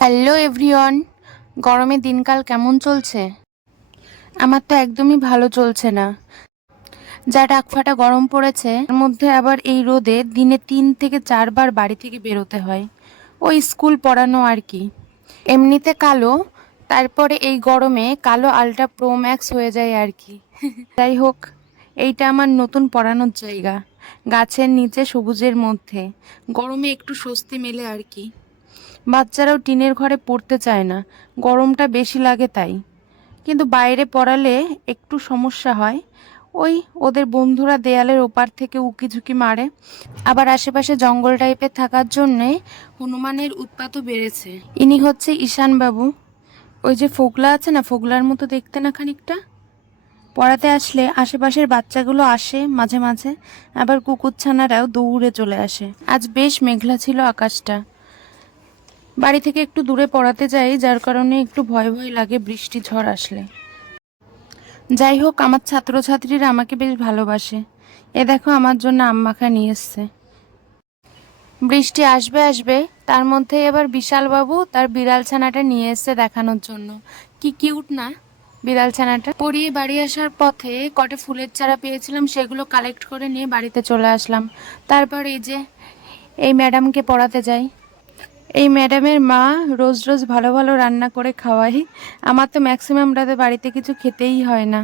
Hello everyone, গরমের দিনকাল কেমন চলছে? আমার তো একদমই ভালো চলছে না। যা ডাকফাটা গরম পড়েছে, এর মধ্যে আবার এই রোদে দিনে 3 থেকে 4 বার বাড়ি থেকে বেরোতে হয়। ওই স্কুল পড়ানো আর কি। এমনিতে কালো, তারপরে এই গরমে কালো আলট্রা প্রো ম্যাক্স হয়ে যায় আর কি। যাই হোক, এইটা আমার নতুন পড়ানোর জায়গা, গাছের নিচে সবুজের মধ্যে গরমে একটু স্বস্তি মেলে আর কি। বাচ্চারাও টিনের ঘরে পড়তে চায় না, গরমটা বেশি লাগে তাই। কিন্তু বাইরে পড়ালে একটু সমস্যা হয়, ওই ওদের বন্ধুরা দেয়ালের ওপার থেকে উকিঝুঁকি মারে। আবার আশেপাশে জঙ্গল টাইপের থাকার জন্যে হনুমানের উৎপাতও বেড়েছে। ইনি হচ্ছে ঈশান বাবু। ওই যে ফোগলা আছে না, ফোগলার মতো দেখতে না খানিকটা। পড়াতে আসলে আশেপাশের বাচ্চাগুলো আসে মাঝে মাঝে, আবার কুকুরছানারাও দৌড়ে চলে আসে। আজ বেশ মেঘলা ছিল আকাশটা। বাড়ি থেকে একটু দূরে পড়াতে যাই, যার কারণে একটু ভয় ভয় লাগে বৃষ্টি ঝড় আসলে। যাই হোক, আমার ছাত্রছাত্রীরা আমাকে বেশ ভালোবাসে। এ দেখো, আমার জন্য আম মাখা নিয়ে এসছে। বৃষ্টি আসবে আসবে, তার মধ্যে এবার বিশাল বাবু তার বিড়াল ছানাটা নিয়ে এসছে দেখানোর জন্য। কি কিউট না বিড়াল ছানাটা। পড়িয়ে বাড়ি আসার পথে কটে ফুলের চারা পেয়েছিলাম, সেগুলো কালেক্ট করে নিয়ে বাড়িতে চলে আসলাম। তারপর এই যে এই ম্যাডামকে পড়াতে যাই। এই ম্যাডামের মা রোজ রোজ ভালো ভালো রান্না করে খাওয়ায়। আমার তো ম্যাক্সিমাম রাতে বাড়িতে কিছু খেতেই হয় না।